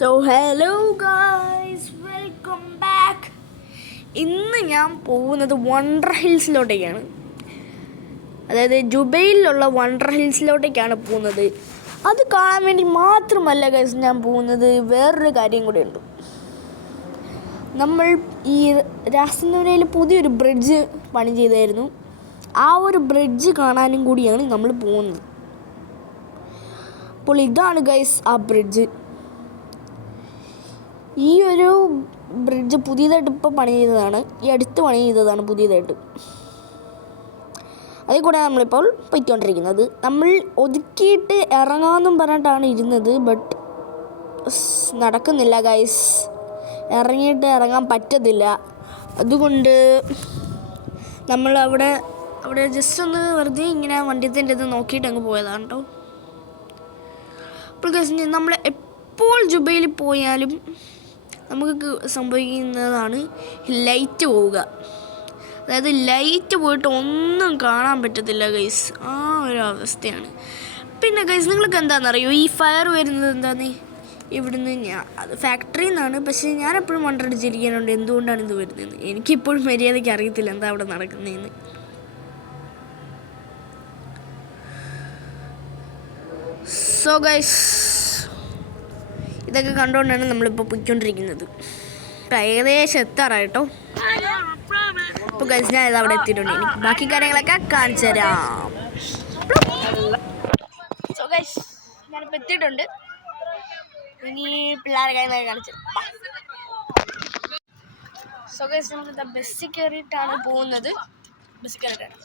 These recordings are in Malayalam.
So hello guys, welcome back. ഇന്ന് ഞാൻ പോകുന്നത് വണ്ടർ ഹിൽസിലോട്ടേക്കാണ്. അതായത് ജുബൈലിലുള്ള വണ്ടർ ഹിൽസിലോട്ടേക്കാണ് പോകുന്നത്. അത് കാണാൻ വേണ്ടി മാത്രമല്ല ഗൈസ് ഞാൻ പോകുന്നത്, വേറൊരു കാര്യം കൂടെ ഉണ്ട്. നമ്മൾ ഈ രാസനൂരയിൽ പുതിയൊരു ബ്രിഡ്ജ് പണി ചെയ്തായിരുന്നു. ആ ഒരു ബ്രിഡ്ജ് കാണാനും കൂടിയാണ് നമ്മൾ പോകുന്നത്. അപ്പോൾ ഇതാണ് ഗൈസ് ആ ബ്രിഡ്ജ്. ഈ ഒരു ബ്രിഡ്ജ് പുതിയതായിട്ട് ഇപ്പോൾ പണി ചെയ്തതാണ്. ഈ അടുത്ത് പണി ചെയ്തതാണ് പുതിയതായിട്ട്. അതിൽ കൂടെ നമ്മളിപ്പോൾ പോയിക്കൊണ്ടിരിക്കുന്നത്. നമ്മൾ ഒതുക്കിയിട്ട് ഇറങ്ങാമെന്നും പറഞ്ഞിട്ടാണ് ഇരുന്നത്. ബട്ട് നടക്കുന്നില്ല ഗൈസ്. ഇറങ്ങാൻ പറ്റത്തില്ല. അതുകൊണ്ട് നമ്മൾ അവിടെ ജസ്റ്റ് ഒന്ന് വെറുതെ ഇങ്ങനെ വണ്ടിയത്തിൻ്റെ ഇത് നോക്കിയിട്ട് അങ്ങ് പോയതാണ് കേട്ടോ. അപ്പോൾ ഗൈസ്, നമ്മൾ എപ്പോൾ ജുബൈൽ പോയാലും നമുക്ക് സംഭവിക്കുന്നതാണ് ലൈറ്റ് പോവുക. അതായത് ലൈറ്റ് പോയിട്ട് ഒന്നും കാണാൻ പറ്റത്തില്ല ഗൈസ്. ആ ഒരു അവസ്ഥയാണ്. പിന്നെ ഗൈസ്, നിങ്ങൾക്ക് എന്താണെന്നറിയോ ഈ ഫയർ വരുന്നത് എന്താന്ന്? ഇവിടുന്ന് അത് ഫാക്ടറിയിൽ നിന്നാണ്. പക്ഷേ ഞാനെപ്പോഴും വണ്ടടിച്ചിരിക്കാനുണ്ട് എന്തുകൊണ്ടാണ് ഇത് വരുന്നതെന്ന്. എനിക്കിപ്പോഴും മര്യാദയ്ക്ക് അറിയത്തില്ല എന്താ അവിടെ നടക്കുന്നതെന്ന്. സോ ഗൈസ്, ഇതൊക്കെ കണ്ടുകൊണ്ടാണ് നമ്മളിപ്പോൾ പോയിക്കൊണ്ടിരിക്കുന്നത്. ഇപ്പം ഏകദേശം എത്താറായിട്ടോ. ഇപ്പോൾ ഗൈസ്, ഞാൻ ഇതവിടെ എത്തിയിട്ടുണ്ട്. എനിക്ക് ബാക്കി കാര്യങ്ങളൊക്കെ കാണിച്ചു തരാം. സോ ഗൈസ്, ഞാനിപ്പോൾ എത്തിയിട്ടുണ്ട്. ഇനി പിള്ളേരെ കാര്യങ്ങളൊക്കെ കാണിച്ചു തരാം. സോ ഗൈസ്, നമ്മളിതാ ബസ്സിൽ കയറിയിട്ടാണ് പോകുന്നത്. ബസ്സിൽ കയറിയിട്ടാണ്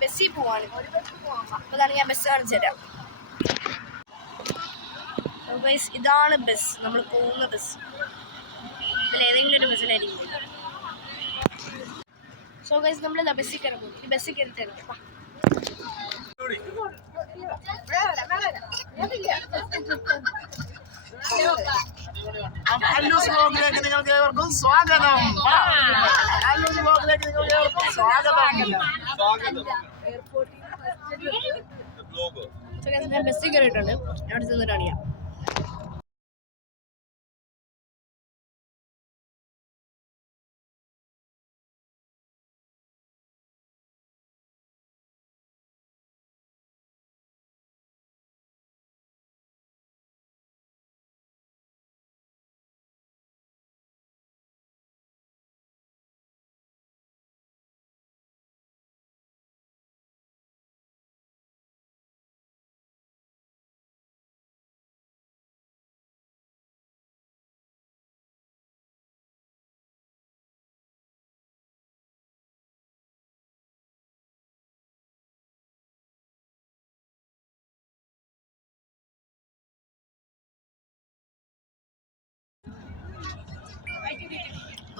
ബസ്സിൽ പോവാണ്. അതാണ് ഞാൻ ബസ് കാണിച്ചു തരാം. ഇതാണ് ബസ്, നമ്മൾ പോകുന്ന ബസ്. ഇതിൽ ഏതെങ്കിലും ഒരു ബസ്സിലായിരിക്കും. സോ ഗൈസ്, നമ്മൾ ബസ്സിൽ കയറാൻ പോകും. ഈ ബസ്സിൽ കയറി തരാം. നിങ്ങൾക്ക് ഏവർക്കും സ്വാഗതം. ഞാൻ ബസ്സിൽ കയറിയിട്ടുണ്ട്. അവിടെ ചെന്നിട്ട് അറിയാം.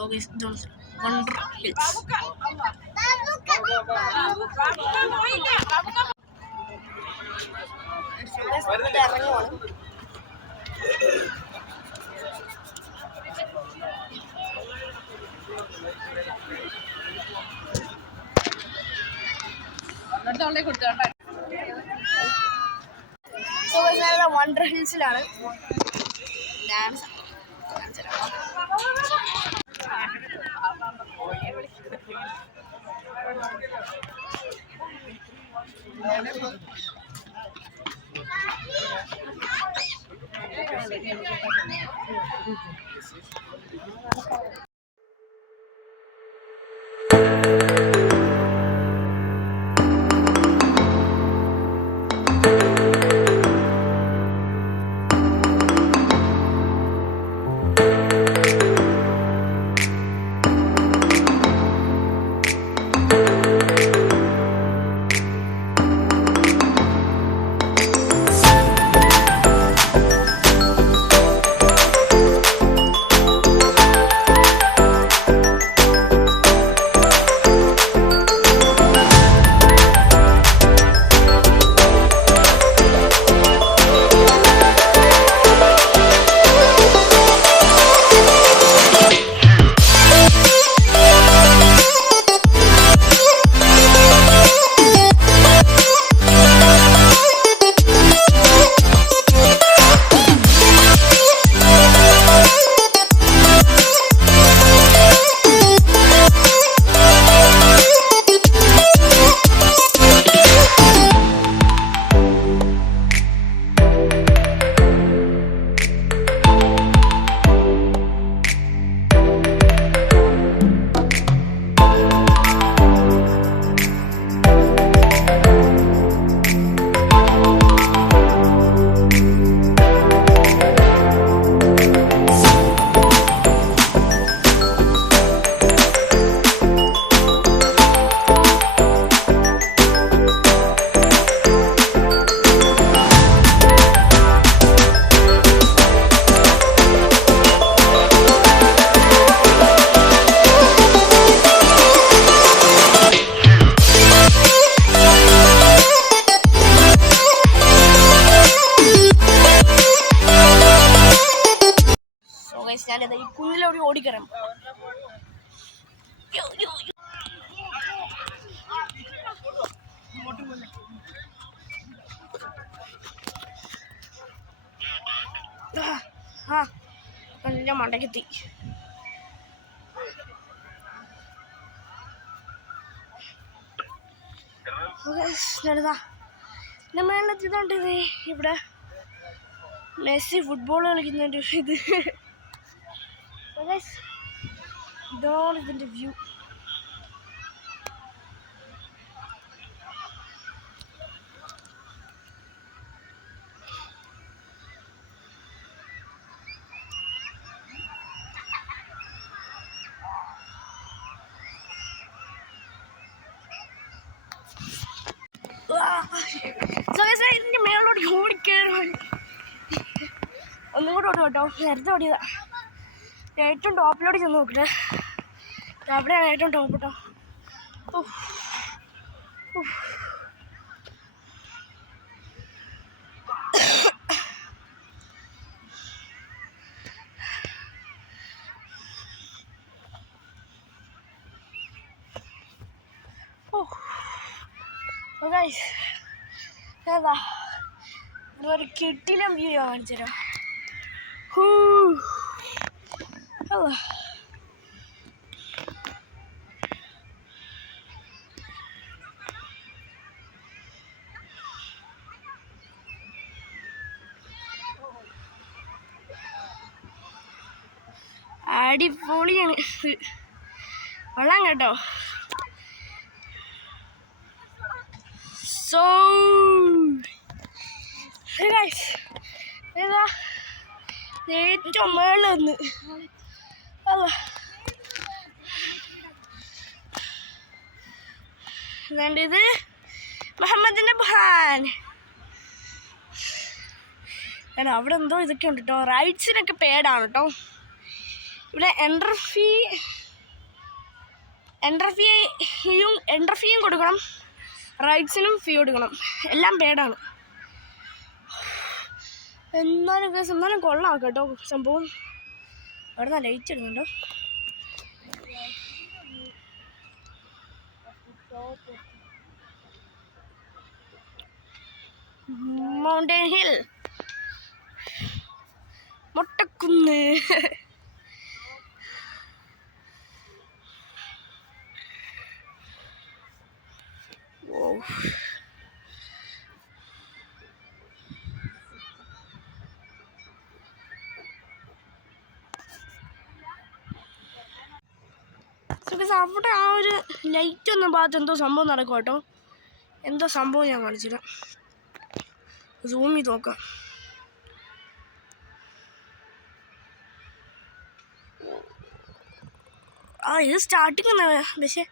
Wonder Hills. വണ്ടർ ഹിൽസിലാണ് ഡാൻസ്. ഞാനത് ഈ കുന്നിലോടി ഓടിക്കറാം. നല്ല മണ്ടക്കെത്തി. എൻ്റെ മേളെത്തിയതുകൊണ്ട് ഇവിടെ മെസ്സി ഫുട്ബോൾ കളിക്കുന്നതിൻ്റെ ഇത്. ഇതാണ് ഇതിൻ്റെ വ്യൂ. ഇതിൻ്റെ മേളോട്ട് ഓടിക്കയറി ഒന്നും കൂടെ ഓടും കേട്ടോ. നേരത്തെ ഓടിയതാ. ഏറ്റവും ടോപ്പിലോട്ട് ചെന്ന് നോക്കട്ടെ. അവിടെയാണ് ഏറ്റവും ടോപ്പ് കേട്ടോ. ഏതാ ഒരു കിട്ടിലും വ്യൂ കാണിച്ചു തരാം. അടിപൊളിയാണ് വെള്ളം കേട്ടോ. സോ ഏതാ ഏറ്റവും മേളിൽ നിന്ന് ഇത് മുഹമ്മദിൻ്റെ ഭാൻ. അവിടെ എന്തോ ഇതൊക്കെ ഉണ്ട് കേട്ടോ. റൈഡ്സിനൊക്കെ പേടാണ് കേട്ടോ. ഇവിടെ എൻട്രി ഫീയും കൊടുക്കണം, റൈഡ്സിനും ഫീ കൊടുക്കണം. എല്ലാം പേടാണ്. എന്നാലും കൊള്ളാം കേട്ടോ സംഭവം. അവിടെ നിന്ന് ലൈറ്റ് ഇടുന്നുണ്ടോ. മൗണ്ടൻ ഹിൽ, മൊട്ടക്കുന്ന്. അവിടെ ആ ഒരു ലൈറ്റ് ഒന്നും ഭാഗത്ത് എന്തോ സംഭവം നടക്കും കേട്ടോ. എന്തോ സംഭവം ഞാൻ കാണിച്ചില്ല. സൂം ചെയ്ത് നോക്കാം. ഇത് സ്റ്റാർട്ടിങ് എന്നാ, പക്ഷേ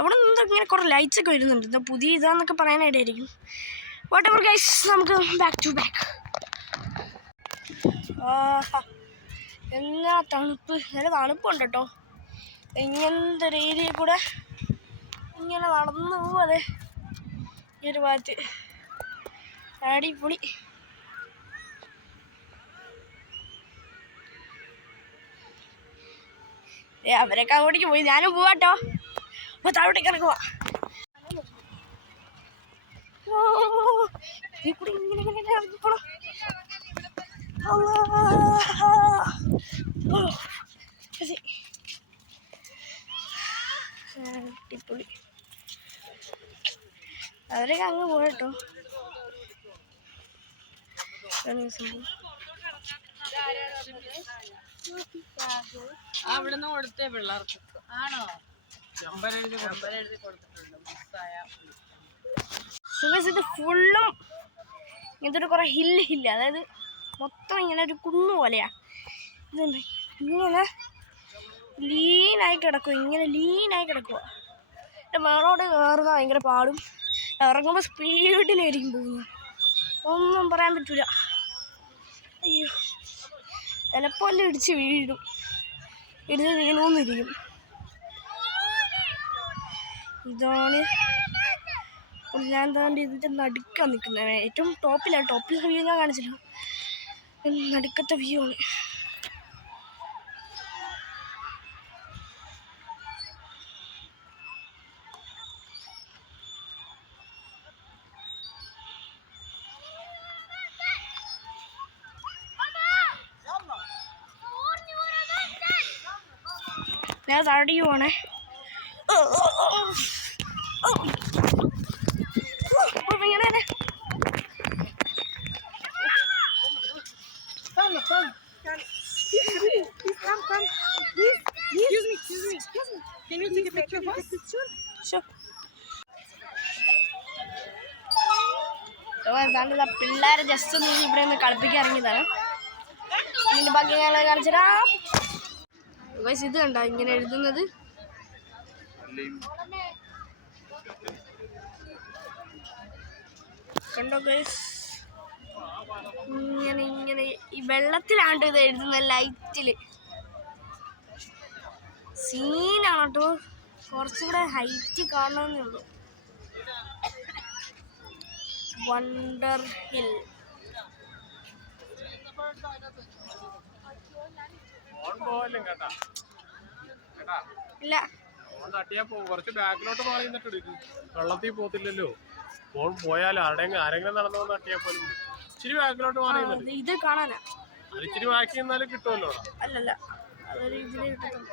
അവിടെ നിന്ന് ഇങ്ങനെ കുറേ ലൈറ്റ്സ് ഒക്കെ വരുന്നുണ്ട്. എന്താ പുതിയ ഇതാന്നൊക്കെ പറയാനായിട്ടായിരിക്കും. വാട്ട് എവർ ഗൈസ്, നമുക്ക് ബാക്ക് ടു ബാക്ക്. എന്നാ തണുപ്പ്, നല്ല തണുപ്പുണ്ട് കേട്ടോ. ഇങ്ങനത്തെ ഒരു ഏരിയയിൽ കൂടെ ഇങ്ങനെ നടന്നു പോവാതെ ഈ ഒരു ഭാഗത്ത്. അടിപൊളി. അവരൊക്കെ അങ്ങോട്ടേക്ക് പോയി, ഞാനും പോവാട്ടോ. അപ്പോൾ താഴോട്ടേക്ക് ഇറങ്ങുക. ഇങ്ങനെ ഇറങ്ങിപ്പോണം. അടിപൊളി. അവരൊക്കെ അങ്ങ് പോകട്ടോ. അവിടുന്ന് കൊടുത്തേ പിള്ളേർക്ക് ആണോ? ഇത് ഫുള്ളും ഇതൊരു കുറേ ഹില്ല്, അതായത് മൊത്തം ഇങ്ങനെ ഒരു കുന്നു പോലെയാ. ഇതുണ്ട് ഇങ്ങനെ ലീനായി കിടക്കുക. എൻ്റെ മേളോട് കയറുന്ന ഭയങ്കര പാടും. ഇറങ്ങുമ്പോൾ സ്പീഡിലായിരിക്കും പോകുന്നത്. ഒന്നും പറയാൻ പറ്റൂല. അയ്യോ, ചിലപ്പോൾ എല്ലാം ഇടിച്ച് വീഴും. വീണമെന്നിരിക്കും. ഇതാണ് ഞാൻ താണ്ട് ഇതിൻ്റെ നടുക്കാൻ നിൽക്കുന്നത്. ഏറ്റവും ടോപ്പിലാണ്. ടോപ്പിൽ വ്യൂ ഞാൻ കാണിച്ചില്ല. നടുക്കത്തെ വ്യൂ ആണ്. ഞാൻ തടിയുവാണേ. ഇങ്ങനെ Can you take a picture of us? Sure. പിള്ളേരെ ജസ്റ്റ് ഒന്ന് ഇവിടെ ഒന്ന് കളിപ്പിക്കാൻ ഇറങ്ങിയതാണ്. ഇതിന്റെ ബാക്കി ഞാൻ കാണിച്ചതാ. ഇത് കണ്ടോ ഇങ്ങനെ എഴുതുന്നത്? കണ്ടോ ഗൈസ്? ഇങ്ങനെ ഇങ്ങനെ ഈ വെള്ളത്തിലാണ്ട് ഇത് എഴുതുന്നത്, ലൈറ്റില്. സീനാണ് കേട്ടോ. കുറച്ചുകൂടെ ഹൈറ്റ് കാണണമെന്നേ ഉള്ളൂ. Wonder hill. ഇല്ല, കുറച്ച് ബാക്കിലോട്ട് മാറി നിന്നിട്ട് എടുക്കും. വെള്ളത്തിൽ പോത്തില്ലല്ലോ. ഫോൺ പോയാലും ആരെങ്കിലും നടന്നു തട്ടിയാ പോലും ഇച്ചിരി ബാക്കിലോട്ട് മാറി. ഇത് കാണാനാ. അത് ഇച്ചിരി ബാക്കി നിന്നാലും കിട്ടുമല്ലോ. അല്ലല്ല, അതൊരു ഇതില് കിട്ടും.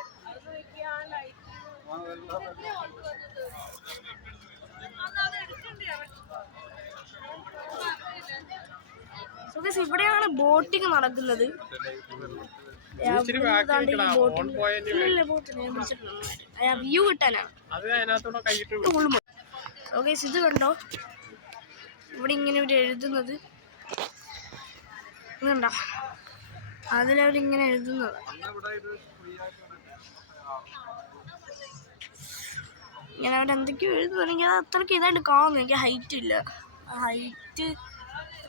ഇവിടെയാണ് ബോട്ടിങ് നടക്കുന്നത്. വ്യൂ കിട്ടാനാണ്. ഇത് കണ്ടോ, ഇവിടെ ഇങ്ങനെ ഇവര് എഴുതുന്നത് കണ്ടോ? അതിലവരിങ്ങനെ എഴുതുന്നത്. ഇങ്ങനെ അവരെന്തൊക്കെയോ എഴുതുകയാണെങ്കിൽ അത് അത്രയ്ക്ക് ഇതായിട്ട് കാണുന്നു. എനിക്ക് ഹൈറ്റ് ഇല്ല. ഹൈറ്റ്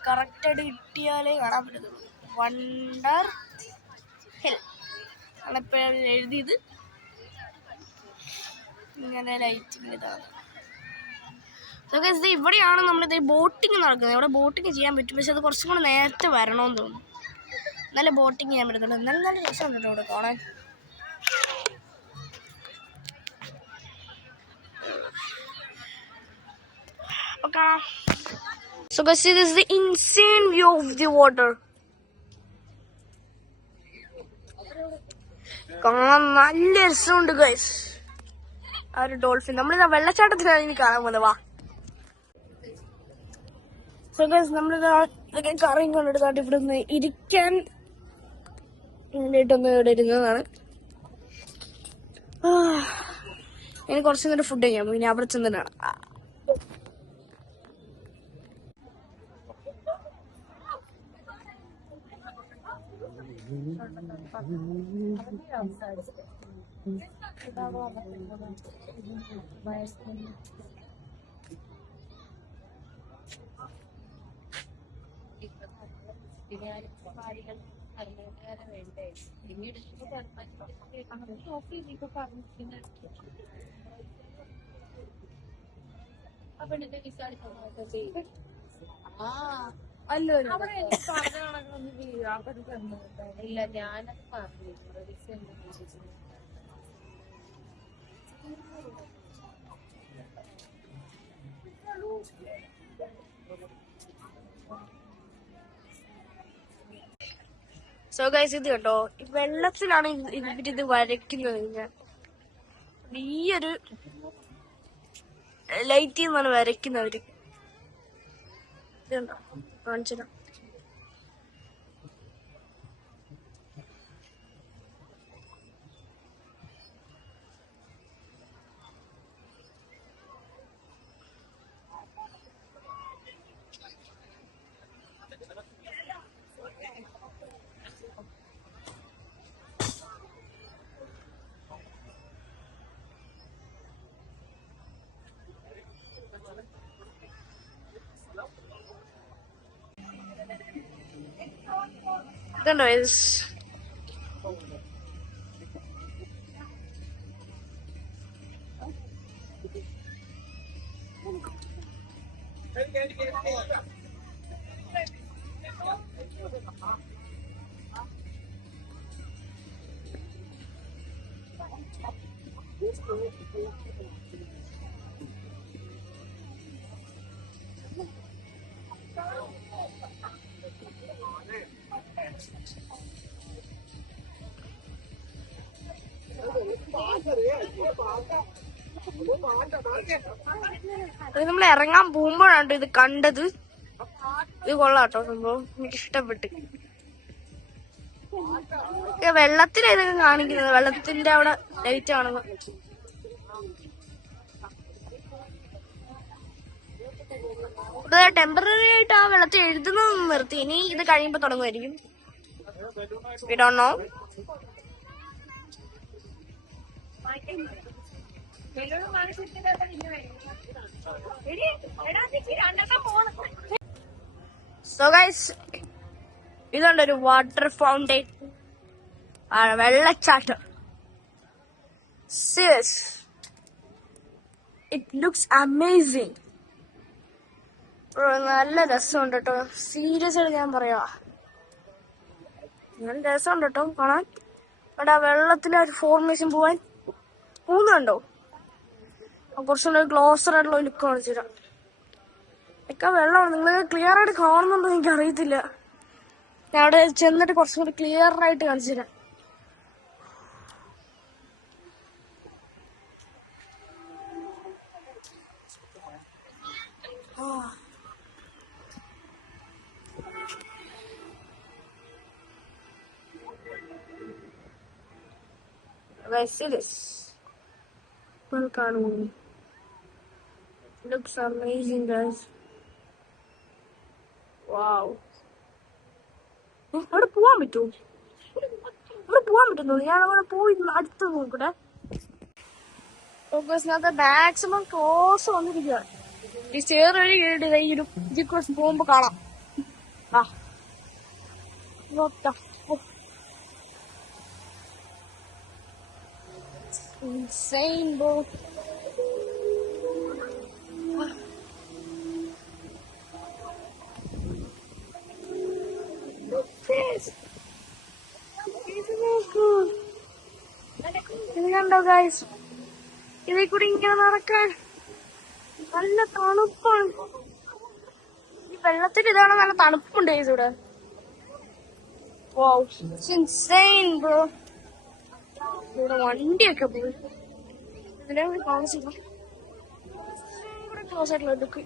കറക്റ്റായിട്ട് കിട്ടിയാലേ കാണാൻ പറ്റത്തുള്ളൂ. വണ്ടർ ഹിൽ ആണിപ്പോൾ എഴുതിയത്. ഇങ്ങനെ ലൈറ്റിങ് ഇതാണ്. ഇത് ഇവിടെയാണ് നമ്മളിത് ബോട്ടിങ് നടക്കുന്നത്. ഇവിടെ ബോട്ടിങ് ചെയ്യാൻ പറ്റും, പക്ഷെ അത് കുറച്ചും കൂടെ നേരത്തെ വരണമെന്ന് തോന്നുന്നു. നല്ല ബോട്ടിങ് ചെയ്യാൻ പറ്റുന്നുണ്ട്. എന്നാലും നല്ല രസമുണ്ട് ഇവിടെ കാണാൻ. So guys, this is the insane view of the water. കാണാൻ നല്ല രസമുണ്ട് ഗൈസ്. ആ ഒരു ഡോൾഫിൻ നമ്മളിതാ വെള്ളച്ചാട്ടത്തിലാണ് ഇനി കാണാൻ പോകുന്നത്. വാ. സോ ഗൈസ്, നമ്മളിതാ ഇതൊക്കെ കറിയും കൊണ്ടെടുത്താണ്ട് ഇവിടെ നിന്ന് ഇരിക്കാൻ വേണ്ടിയിട്ടൊന്ന് ഇവിടെ ഇരുന്നതാണ്. ഇനി കുറച്ച് നേരം ഫുഡ് കഴിക്കാം. ഇനി അവിടെ ചെന്നിട്ടാണ്. ഇല്ല, ഞാനത് പറഞ്ഞു. സോ ഗൈസ്, ഇത് കേട്ടോ, വെള്ളത്തിലാണ് ഇവരിത് വരയ്ക്കുന്നത്. ഈ ഒരു ലൈറ്റിൽ നിന്നാണ് വരയ്ക്കുന്നവര്. ഇതുണ്ടോ, കാണിച്ചത്. ഇതുണ്ടോ അത് നമ്മൾ ഇറങ്ങാൻ പോകുമ്പോഴാണ് ഇത് കണ്ടത്. ഇത് കൊള്ളാട്ടോ സംഭവം, എനിക്ക് ഇഷ്ടപ്പെട്ട്. വെള്ളത്തിലായിരുന്നു കാണിക്കുന്നത്, വെള്ളത്തിന്റെ അവിടെ ലൈറ്റ് കാണുന്നത്. ടെമ്പററി ആയിട്ട് ആ വെള്ളത്തിൽ എഴുതുന്നത് നിർത്തി. ഇനി ഇത് കഴിയുമ്പോ തുടങ്ങുമായിരിക്കും. We don't know. So guys, ഇതുണ്ടൊരു വാട്ടർ ഫൗണ്ടൈൻ, വെള്ളച്ചാട്ടം. Serious, it looks amazing. നല്ല രസമുണ്ട് കേട്ടോ, സീരിയസ് ആയിട്ട് ഞാൻ പറയാ. നല്ല രസമുണ്ട് കേട്ടോ കാണാൻ. അവിടെ ആ വെള്ളത്തിലെ ഒരു ഫോർമേഷൻ പോവാൻ പോകുന്നുണ്ടോ? കുറച്ചുകൂടെ ക്ലോസർ ആയിട്ടുള്ള ലുക്ക് കാണിച്ചു തരാം. ഒക്കെ വെള്ളമാണ്, നിങ്ങൾ ക്ലിയർ ആയിട്ട് കാണുന്നുണ്ടോ എനിക്ക് അറിയത്തില്ല. ഞാൻ അവിടെ ചെന്നിട്ട് കുറച്ചും കൂടി ക്ലിയർ ആയിട്ട് കാണിച്ചു തരാം. Looks amazing, guys. Wow. അവിടെ പോവാൻ പറ്റുമോ? ഇവിടെ പോവാൻ പറ്റുന്നു. ഞാൻ അവിടെ പോയി അടുത്ത് നോക്കട്ടെ. ഫോക്കസിനകത്ത് മാക്സിമം ക്ലോസ് വന്നിരിക്കുക. ഈ സ്റ്റെയർ വഴി കേട്ടില്ല, ഈ ഒരു ഇതിൽ ക്രോസ് പോകുമ്പോ കാണാം. ആ insane, bro. Look this. ഇത് കണ്ടോ ഗൈസ്, ഇതിൽ കൂടി ഇങ്ങനെ നടക്കാൻ നല്ല തണുപ്പാണ്. ഈ വെള്ളത്തിൽ ഇതാണ് നല്ല തണുപ്പുണ്ട് ഗൈസ് ഇവിടെ. Wow, it's insane, bro. ഇവിടെ വണ്ടിയൊക്കെ പോയി. ഇതിനെ കാണിച്ചില്ല, ക്ലോസ് ആയിട്ടുള്ള ലുക്ക്.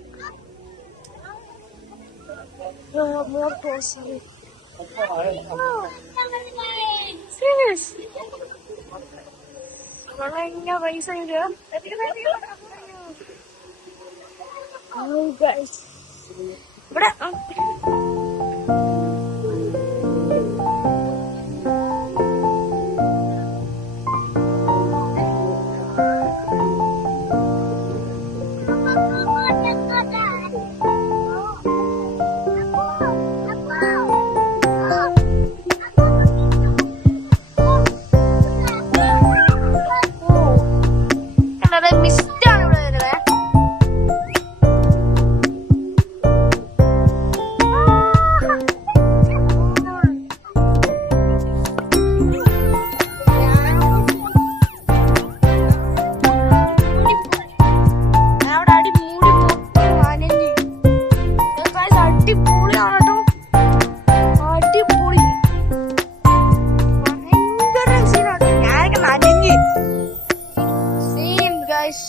More close. ഇങ്ങനെ പൈസ ഇവിടെ മിസ്റ്റാണ് ഇവിടെ വരുന്നത്. അവിടെ അടി മൂടി നനഞ്ഞ് അടിപൊളിയാണ് കേട്ടോ, അടിപൊളി ഭയങ്കര സീനാട്ടോ. ഞാനൊക്കെ നനഞ്ഞ്. Guys.